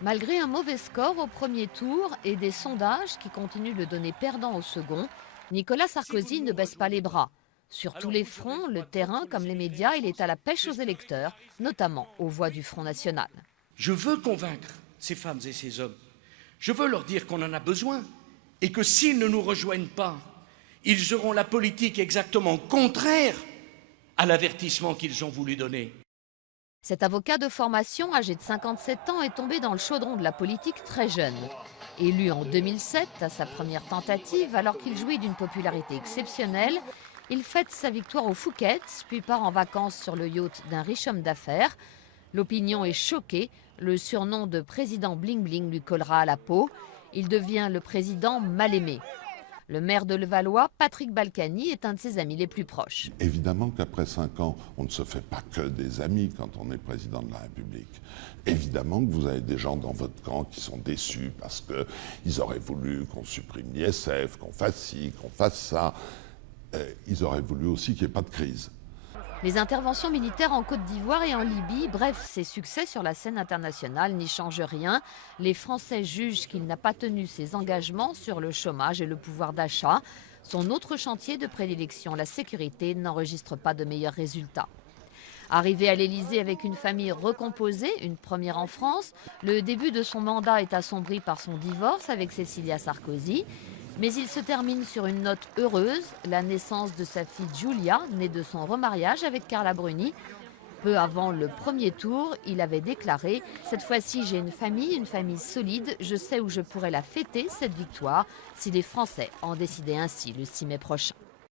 Malgré un mauvais score au premier tour et des sondages qui continuent de donner perdant au second, Nicolas Sarkozy ne baisse pas les bras. Sur tous les fronts, le terrain comme les médias, il est à la pêche aux électeurs, notamment aux voix du Front National. Je veux convaincre ces femmes et ces hommes. Je veux leur dire qu'on en a besoin et que s'ils ne nous rejoignent pas, ils auront la politique exactement contraire à l'avertissement qu'ils ont voulu donner. Cet avocat de formation, âgé de 57 ans, est tombé dans le chaudron de la politique très jeune. Élu en 2007, à sa première tentative, alors qu'il jouit d'une popularité exceptionnelle, il fête sa victoire au Phuket, puis part en vacances sur le yacht d'un riche homme d'affaires. L'opinion est choquée, le surnom de président bling bling lui collera à la peau. Il devient le président mal aimé. Le maire de Levallois, Patrick Balkany, est un de ses amis les plus proches. Évidemment qu'après 5 ans, on ne se fait pas que des amis quand on est président de la République. Évidemment que vous avez des gens dans votre camp qui sont déçus parce qu'ils auraient voulu qu'on supprime l'ISF, qu'on fasse ci, qu'on fasse ça. Ils auraient voulu aussi qu'il n'y ait pas de crise. Les interventions militaires en Côte d'Ivoire et en Libye, bref, ses succès sur la scène internationale n'y changent rien. Les Français jugent qu'il n'a pas tenu ses engagements sur le chômage et le pouvoir d'achat. Son autre chantier de prédilection, la sécurité, n'enregistre pas de meilleurs résultats. Arrivé à l'Élysée avec une famille recomposée, une première en France, le début de son mandat est assombri par son divorce avec Cécilia Sarkozy. Mais il se termine sur une note heureuse, la naissance de sa fille Giulia, née de son remariage avec Carla Bruni. Peu avant le premier tour, il avait déclaré « Cette fois-ci, j'ai une famille solide, je sais où je pourrais la fêter, cette victoire, si les Français en décidaient ainsi le 6 mai prochain ».